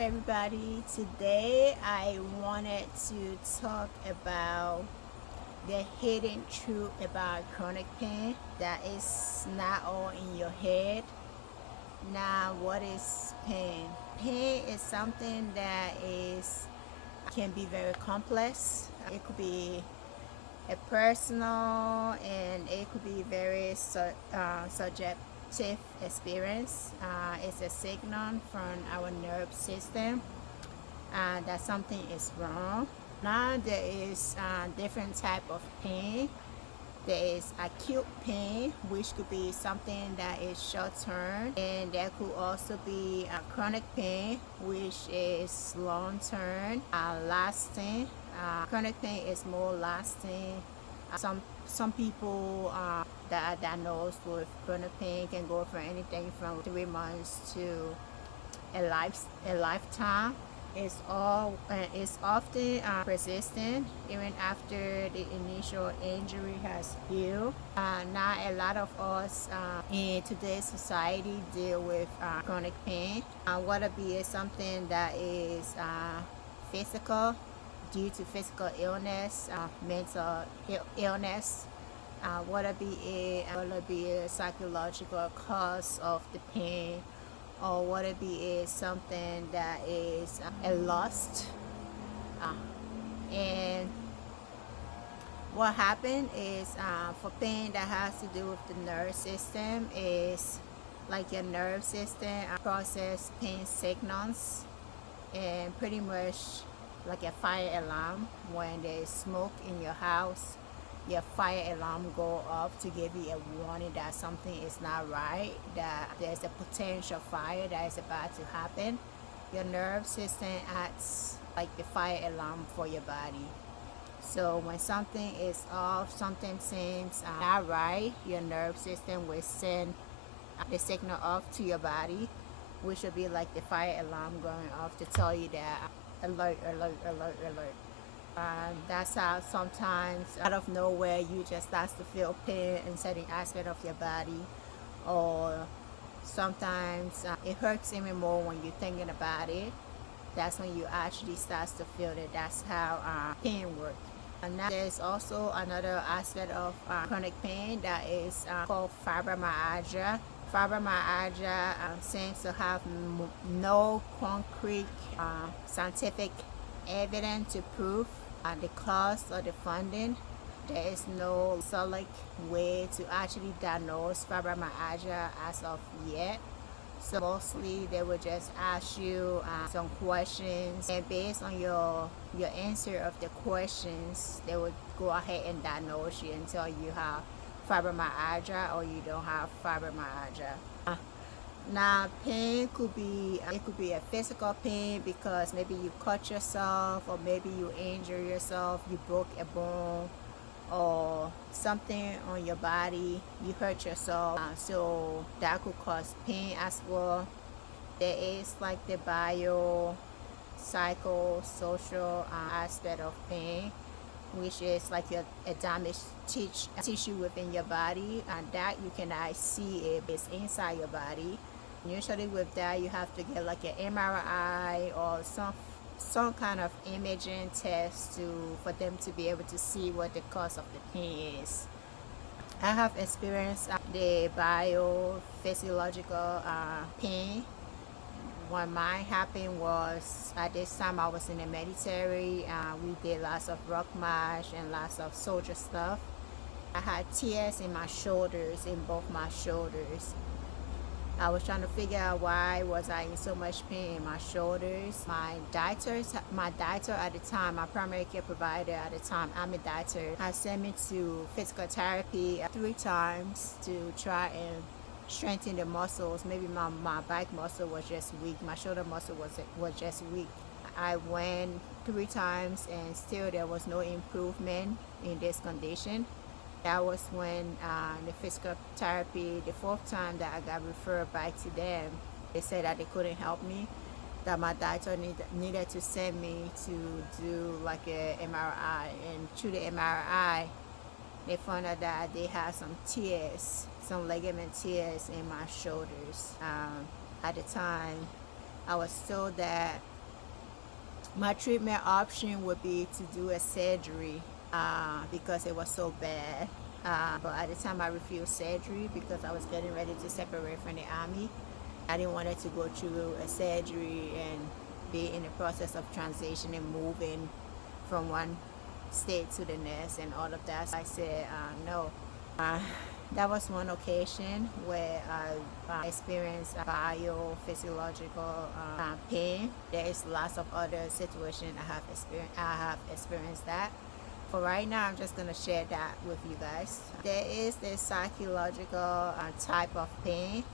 everybody. Today I wanted to talk about the hidden truth about chronic pain that is not all in your head. Now, what is pain? Pain is something that is can be very complex. It could be a personal and it could be very subjective experience. It's a signal from our nerve system that something is wrong. Now there is different type of pain. There is acute pain, which could be something that is short term, and there could also be chronic pain, which is long term, lasting. Chronic pain is more lasting. Some people that are diagnosed with chronic pain can go for anything from 3 months to a lifetime. It's often persistent even after the initial injury has healed. Now a lot of us in today's society deal with chronic pain. Whether be it something that is physical due to physical illness, mental illness, whether be a psychological cause of the pain, or what it be is something that is a loss. And what happened is for pain that has to do with the nerve system is like your nerve system process pain signals, and pretty much like a fire alarm. When there's smoke in your house, your fire alarm go off to give you a warning that something is not right, that there's a potential fire that is about to happen. Your nerve system acts like the fire alarm for your body. So when something is off, something seems not right, your nerve system will send the signal off to your body, which will be like the fire alarm going off to tell you that alert, alert, alert, alert. That's how sometimes out of nowhere you just start to feel pain in certain aspect of your body, or sometimes it hurts even more when you're thinking about it. That's when you actually start to feel it. That's how pain works. And now there's also another aspect of chronic pain that is called fibromyalgia. Fibromyalgia seems to have no concrete scientific evidence to prove the cause or the funding. There is no solid way to actually diagnose fibromyalgia as of yet. So mostly they will just ask you some questions, and based on your answer of the questions, they would go ahead and diagnose you and tell you have fibromyalgia or you don't have fibromyalgia. Now, pain could be a physical pain because maybe you cut yourself, or maybe you injure yourself, you broke a bone, or something on your body, you hurt yourself. So that could cause pain as well. There is like the social aspect of pain, which is like a damaged tissue within your body, and that you cannot see it. It's inside your body. Usually with that you have to get like an MRI or some kind of imaging test for them to be able to see what the cause of the pain is. I have experienced the biophysiological pain. When mine happened was at this time I was in the military. We did lots of rock march and lots of soldier stuff. I had tears in my shoulders, in both my shoulders. I was trying to figure out why was I in so much pain in my shoulders. My doctor at the time, my primary care provider at the time, I'm a doctor, had sent me to physical therapy 3 times to try and strengthen the muscles. Maybe my back muscle was just weak. My shoulder muscle was just weak. I went 3 times and still there was no improvement in this condition. That was when the physical therapy, the 4th time that I got referred back to them, they said that they couldn't help me, that my doctor needed to send me to do like a MRI. And through the MRI, they found out that they had some ligament tears in my shoulders. At the time, I was told that My treatment option would be to do a surgery because it was so bad. But at the time, I refused surgery because I was getting ready to separate from the army. I didn't want it to go through a surgery and be in the process of transition and moving from one state to the next and all of that. So I said no. That was one occasion where I experienced biophysiological pain. There is lots of other situations I have experienced that. For right now, I'm just gonna share that with you guys. There is this psychological type of pain.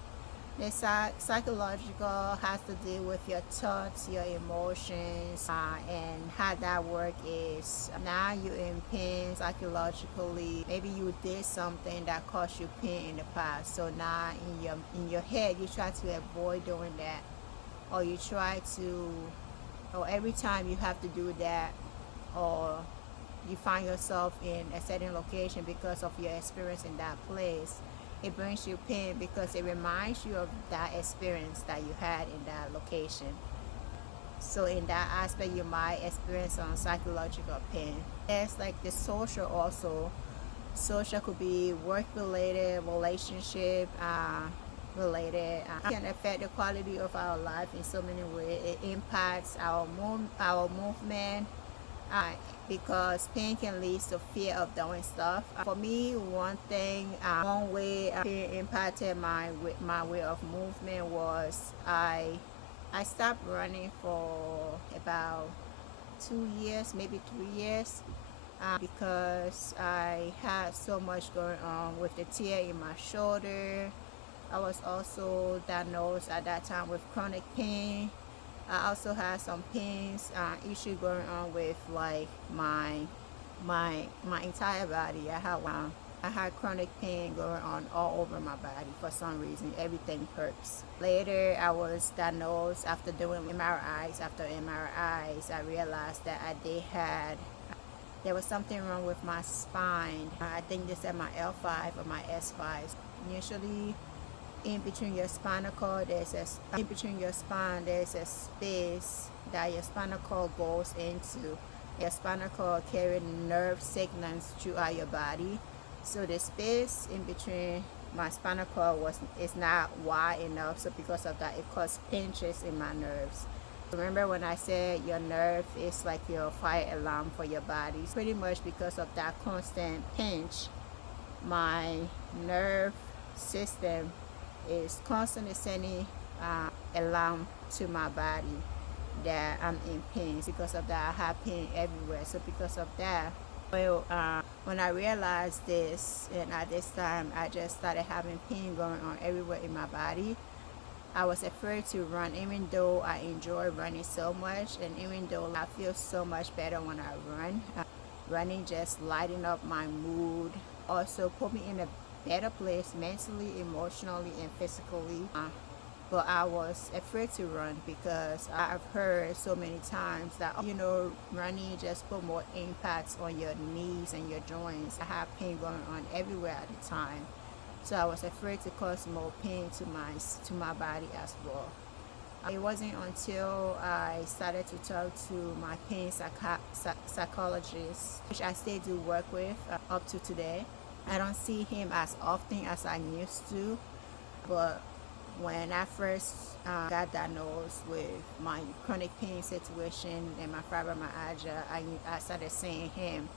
The psychological has to do with your thoughts, your emotions, and how that work is. Now you're in pain psychologically. Maybe you did something that caused you pain in the past. So now in your head, you try to avoid doing that, or you try to, or every time you have to do that, or you find yourself in a certain location because of your experience in that place, it brings you pain because it reminds you of that experience that you had in that location. So in that aspect, you might experience some psychological pain. There's like the social also. Social could be work related, relationship related. It can affect the quality of our life in so many ways. It impacts our movement, because pain can lead to fear of doing stuff. For me, one way pain impacted my way of movement was I stopped running for about 2 years, maybe 3 years, because I had so much going on with the tear in my shoulder. I was also diagnosed at that time with chronic pain. I also had some pains, issue going on with like my entire body. I had chronic pain going on all over my body for some reason. Everything hurts. Later, I was diagnosed after doing MRIs. After MRIs, I realized that there was something wrong with my spine. I think they said my L5 or my S5. Usually, in between your spinal cord, in between your spine, there's a space that your spinal cord goes into. Your spinal cord carries nerve signals throughout your body. So the space in between my spinal cord is not wide enough. So because of that, it caused pinches in my nerves. Remember when I said your nerve is like your fire alarm for your body? Pretty much because of that constant pinch, my nerve system is constantly sending alarm to my body that I'm in pain. Because of that, I have pain everywhere. So because of that, when I realized this, and at this time I just started having pain going on everywhere in my body, I was afraid to run, even though I enjoy running so much, and even though I feel so much better when I run. Running just lighten up my mood, also put me in a better place mentally, emotionally, and physically. But I was afraid to run because I've heard so many times that running just put more impacts on your knees and your joints. I had pain going on everywhere at the time, so I was afraid to cause more pain to my body as well. It wasn't until I started to talk to my pain psychologist, which I still do work with up to today. I don't see him as often as I used to, but when I first got diagnosed with my chronic pain situation and my fibromyalgia, I started seeing him.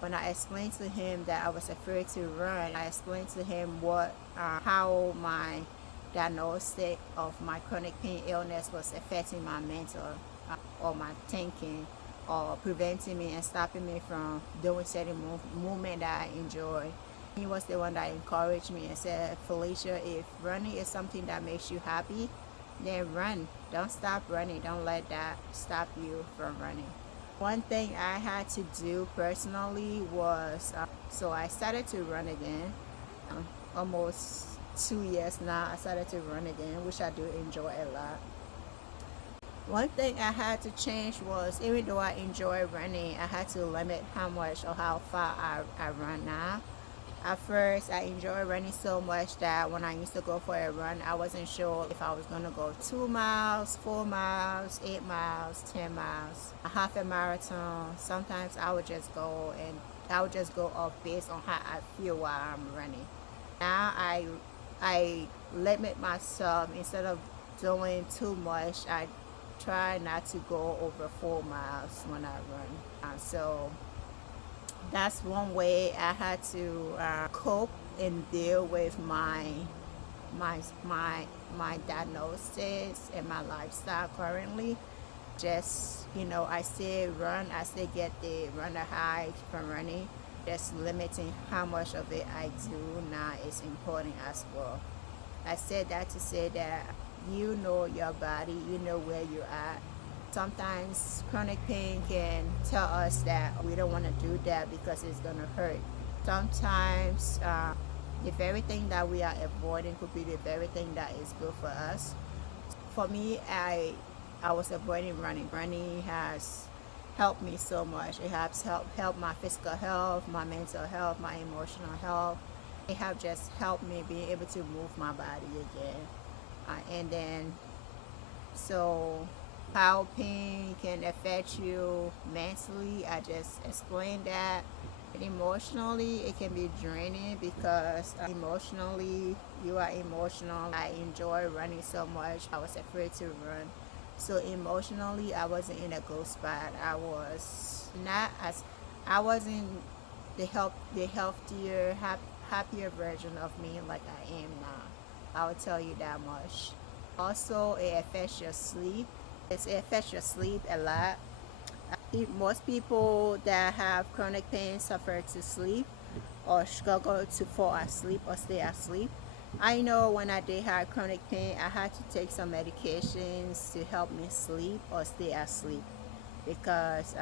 When I explained to him that I was afraid to run, I explained to him how my diagnostic of my chronic pain illness was affecting my mental or my thinking, or preventing me and stopping me from doing certain movement that I enjoy. He was the one that encouraged me and said, Felicia, if running is something that makes you happy, then run. Don't stop running. Don't let that stop you from running. One thing I had to do personally was, so I started to run again. Almost 2 years now, I started to run again, which I do enjoy a lot. One thing I had to change was, even though I enjoy running, I had to limit how much or how far I run now. At first, I enjoyed running so much that when I used to go for a run, I wasn't sure if I was going to go 2 miles, 4 miles, 8 miles, 10 miles, a half a marathon. Sometimes I would just go and I would just go off based on how I feel while I'm running. Now I limit myself instead of doing too much. I try not to go over 4 miles when I run. So that's one way I had to cope and deal with my my my diagnosis and my lifestyle currently. Just I still run. I still get the runner high from running. Just limiting how much of it I do now is important as well. I said that to say that you know your body, you know where you're at. Sometimes chronic pain can tell us that we don't want to do that because it's going to hurt. Sometimes the very thing that we are avoiding could be the very thing that is good for us. For me, I was avoiding running. Running has helped me so much. It has help my physical health, my mental health, my emotional health. It have just helped me being able to move my body again. And then so how pain can affect you mentally, I just explained that. And emotionally, it can be draining because emotionally, you are emotional. I enjoy running so much. I was afraid to run. So emotionally, I wasn't in a good spot. I wasn't the healthier, happier version of me like I am now. I would tell you that much. Also, it affects your sleep. It affects your sleep a lot. Most people that have chronic pain suffer to sleep or struggle to fall asleep or stay asleep. I know when I did have chronic pain, I had to take some medications to help me sleep or stay asleep because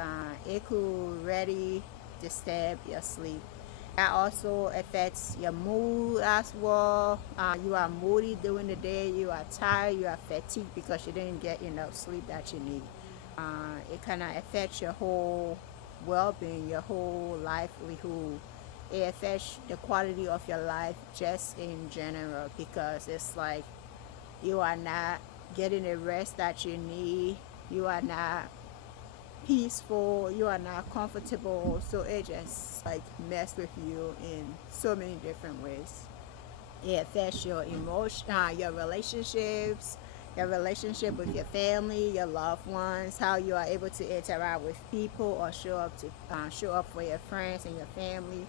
it could really disturb your sleep. That also affects your mood as well. You are moody during the day, you are tired, you are fatigued because you didn't get enough sleep that you need. It kind of affects your whole well-being, your whole livelihood. It affects the quality of your life just in general because it's like you are not getting the rest that you need. You are not peaceful, you are not comfortable, so it just like mess with you in so many different ways. It affects your emotion, your relationships, your relationship with your family, your loved ones, how you are able to interact with people or show up for your friends and your family.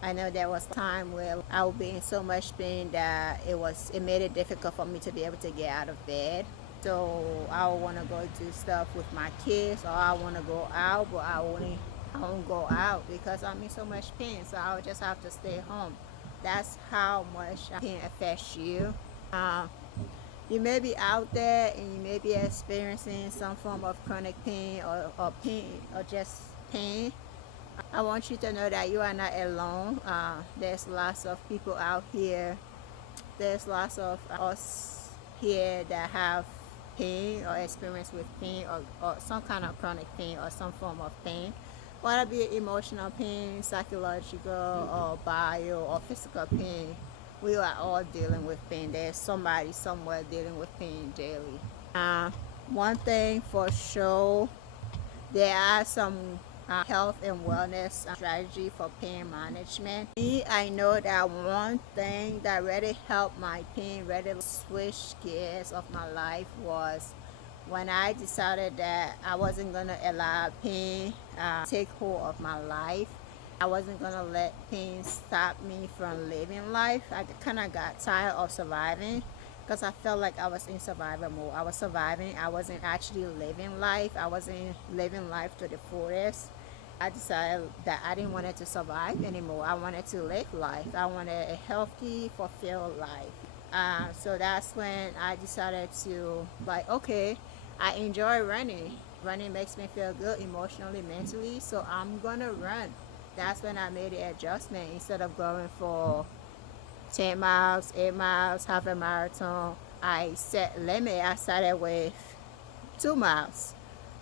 I know there was a time where I would be in so much pain that it made it difficult for me to be able to get out of bed. So I would want to go do stuff with my kids, or I want to go out, but I won't go out because I'm in so much pain. So I would just have to stay home. That's how much pain affects you. Uh, you may be out there and you may be experiencing some form of chronic pain or pain or just pain. I want you to know that you are not alone. There's lots of people out here. There's lots of us here that have pain or experience with pain or some kind of chronic pain or some form of pain. Whether it be emotional pain, psychological or bio or physical pain, we are all dealing with pain. There's somebody somewhere dealing with pain daily. Uh, One thing for sure, there are some health and wellness strategy for pain management. Me, I know that one thing that really helped my pain really switch gears of my life was when I decided that I wasn't gonna allow pain take hold of my life. I wasn't gonna let pain stop me from living life. I kind of got tired of surviving because I felt like I was in survival mode. I was surviving. I wasn't actually living life. I wasn't living life to the fullest. I decided that I didn't want it to survive anymore. I wanted to live life. I wanted a healthy, fulfilled life. So that's when I decided to like, okay, I enjoy running. Running makes me feel good emotionally, mentally, so I'm gonna run. That's when I made the adjustment. Instead of going for 10 miles, 8 miles, half a marathon, I set limit. I started with 2 miles.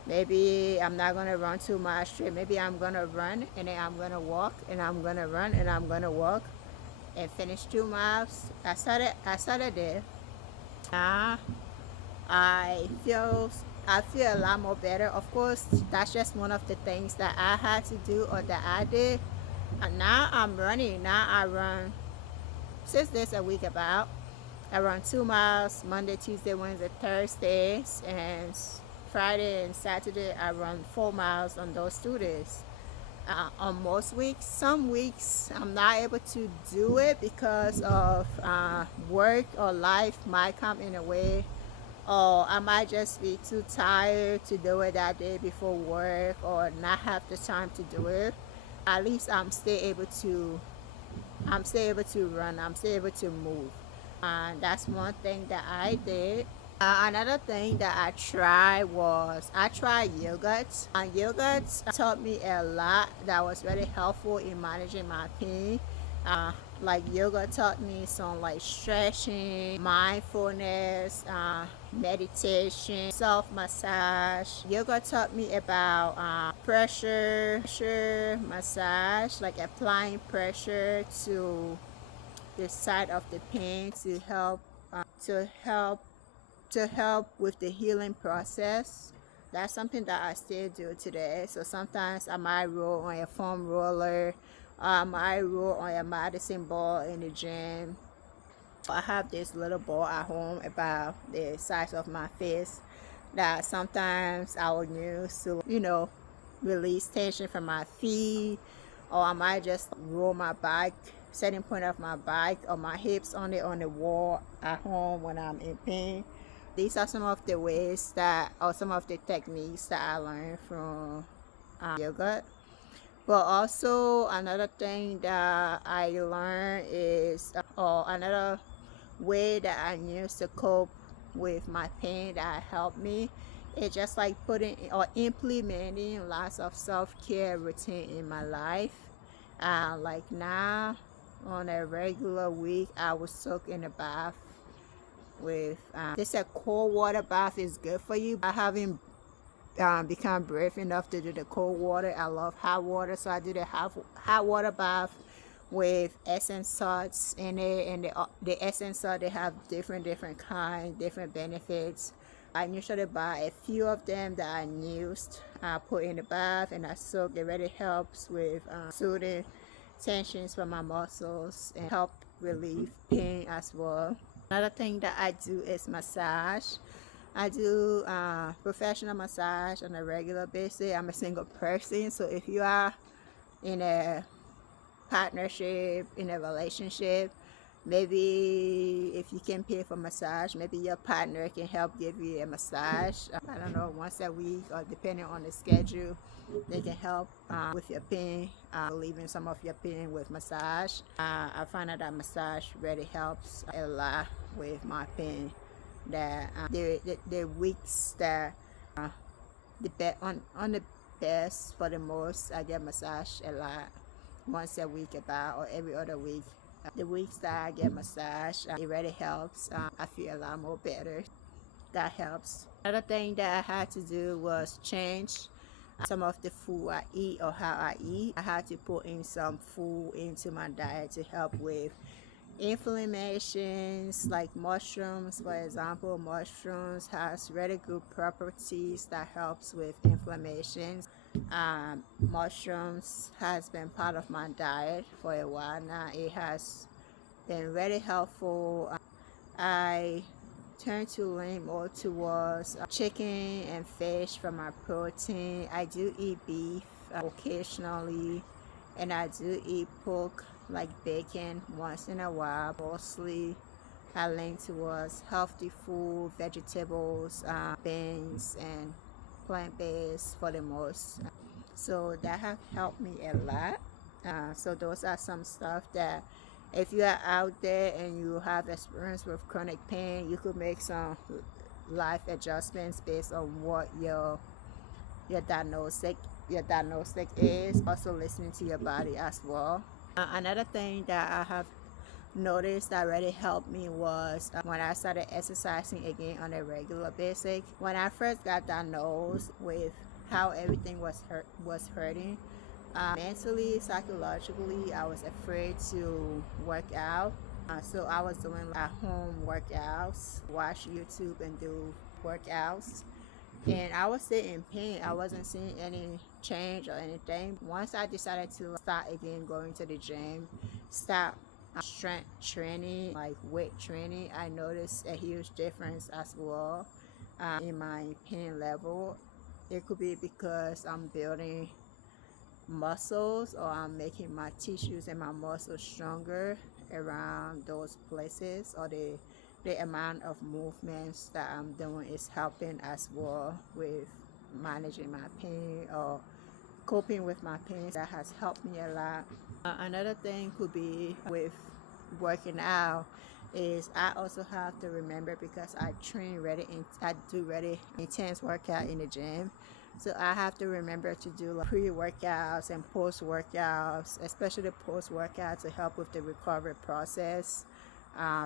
Maybe I'm not gonna run 2 miles straight. Maybe I'm gonna run and then I'm gonna walk and I'm gonna run and I'm gonna walk. and finished 2 miles. I started there. Now I feel a lot more better. Of course, that's just one of the things that I had to do or that I did. And now I'm running. Now I run 6 days a week about. I run 2 miles Monday, Tuesday, Wednesday, Thursdays, and Friday and Saturday I run 4 miles on those 2 days. On most weeks, some weeks I'm not able to do it because of work or life might come in a way, or I might just be too tired to do it that day before work or not have the time to do it. At least I'm still able to run, I'm still able to move. That's one thing that I did. Another thing that I tried yogurt. Yogurt taught me a lot that was very helpful in managing my pain. Like yoga taught me some like stretching, mindfulness, meditation, self massage. Yoga taught me about pressure massage, like applying pressure to the side of the pain to help to help with the healing process. That's something that I still do today. So sometimes I might roll on a foam roller, I might roll on a medicine ball in the gym. I have this little ball at home about the size of my fist that sometimes I will use to, release tension from my feet, or I might just roll my back, setting point of my back or my hips on the wall at home when I'm in pain. These are some of the ways or some of the techniques that I learned from yoga. But also another thing that I learned is, or another way that I used to cope with my pain that helped me, it's just like putting or implementing lots of self-care routine in my life. Like now, on a regular week, I would soak in a bath with they said cold water bath is good for you. I haven't become brave enough to do the cold water. I love hot water, so I do the hot water bath with essence salts in it, and the essence salt, they have different kind, different benefits. I usually buy a few of them that I used, I put in the bath and I soak. It really helps with soothing tensions from my muscles and help relieve pain as well. Another thing that I do is massage. I do professional massage on a regular basis. I'm a single person, so if you are in a partnership, in a relationship, maybe if you can pay for massage, maybe your partner can help give you a massage. I don't know, once a week or depending on the schedule, they can help with your pain, relieving some of your pain with massage. I find out that massage really helps a lot with my pain. That the weeks that on the best, for the most, I get massage a lot, once a week about, or every other week. The weeks that I get massage, it really helps. I feel a lot more better. That helps. Another thing that I had to do was change some of the food I eat or how I eat. I had to put in some food into my diet to help with inflammations, like mushrooms. For example, mushrooms has really good properties that helps with inflammations. Mushrooms has been part of my diet for a while now. It has been very helpful. I tend to lean more towards chicken and fish for my protein. I do eat beef occasionally, and I do eat pork, like bacon, once in a while. Mostly I lean towards healthy food, vegetables, beans, and plant-based for the most. So that have helped me a lot. So those are some stuff that, if you are out there and you have experience with chronic pain, you could make some life adjustments based on what your diagnostic is. Also listening to your body as well. Another thing that I have noticed that really helped me was when I started exercising again on a regular basis. When I first got diagnosed with how everything was hurting, Mentally, psychologically, I was afraid to work out. So I was doing at home workouts, watch YouTube and do workouts. And I was still in pain. I wasn't seeing any change or anything. Once I decided to start again going to the gym, start strength training, like weight training, I noticed a huge difference as well in my pain level. It could be because I'm building muscles or I'm making my tissues and my muscles stronger around those places, or the amount of movements that I'm doing is helping as well with managing my pain or coping with my pain. That has helped me a lot. Another thing could be with working out is I also have to remember, because I train I do really intense workout in the gym, so I have to remember to do like pre-workouts and post-workouts, especially post-workout, to help with the recovery process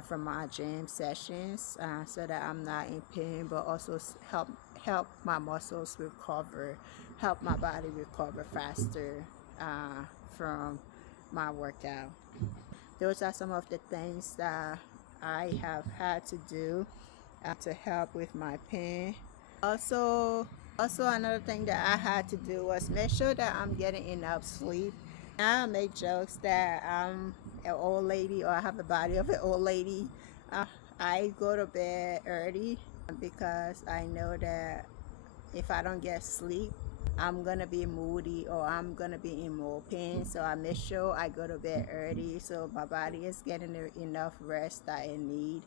from my gym sessions, so that I'm not in pain, but also help my muscles recover, help my body recover faster from my workout. Those are some of the things that I have had to do to help with my pain. Also another thing that I had to do was make sure that I'm getting enough sleep. I make jokes that I'm an old lady, or I have the body of an old lady. I go to bed early because I know that if I don't get sleep, I'm gonna be moody or I'm gonna be in more pain. So I make sure I go to bed early so my body is getting enough rest that it need,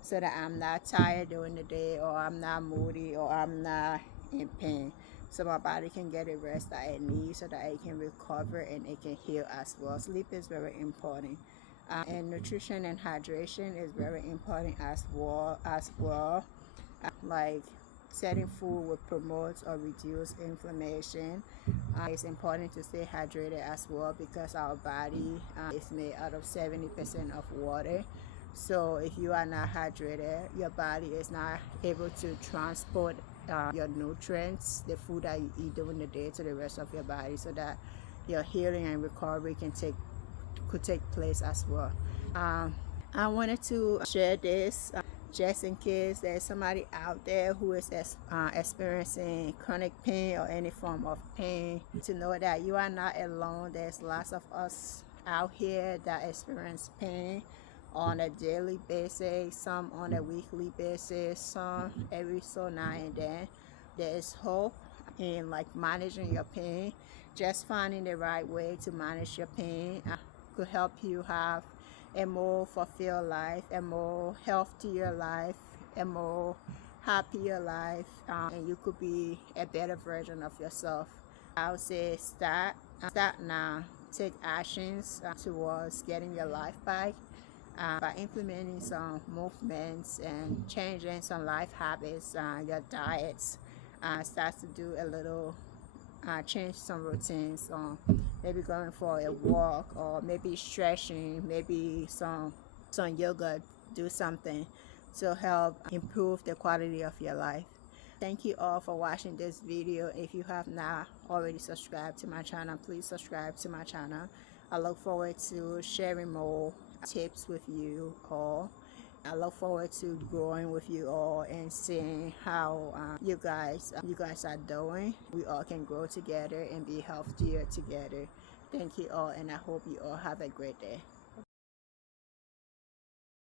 so that I'm not tired during the day, or I'm not moody, or I'm not in pain. So my body can get the rest that it needs, so that it can recover and it can heal as well. Sleep is very important. And nutrition and hydration is very important as well. Like setting food will promote or reduce inflammation. It's important to stay hydrated as well, because our body is made out of 70% of water. So if you are not hydrated, your body is not able to transport your nutrients, the food that you eat during the day, to the rest of your body, so that your healing and recovery could take place as well. I wanted to share this just in case there's somebody out there who is experiencing chronic pain or any form of pain, to know that you are not alone. There's lots of us out here that experience pain on a daily basis, some on a weekly basis, some every so now and then. There is hope in like managing your pain. Just finding the right way to manage your pain could help you have a more fulfilled life, a more healthier life, a more happier life, and you could be a better version of yourself. I would say start now. Take actions towards getting your life back by implementing some movements and changing some life habits, your diets. Start to do a little change some routines, maybe going for a walk, or maybe stretching, maybe some yoga, do something to help improve the quality of your life. Thank you all for watching this video. If you have not already subscribed to my channel, please subscribe to my channel. I look forward to sharing more tips with you all. I look forward to growing with you all and seeing how you guys are doing. We all can grow together and be healthier together. Thank you all, and I hope you all have a great day.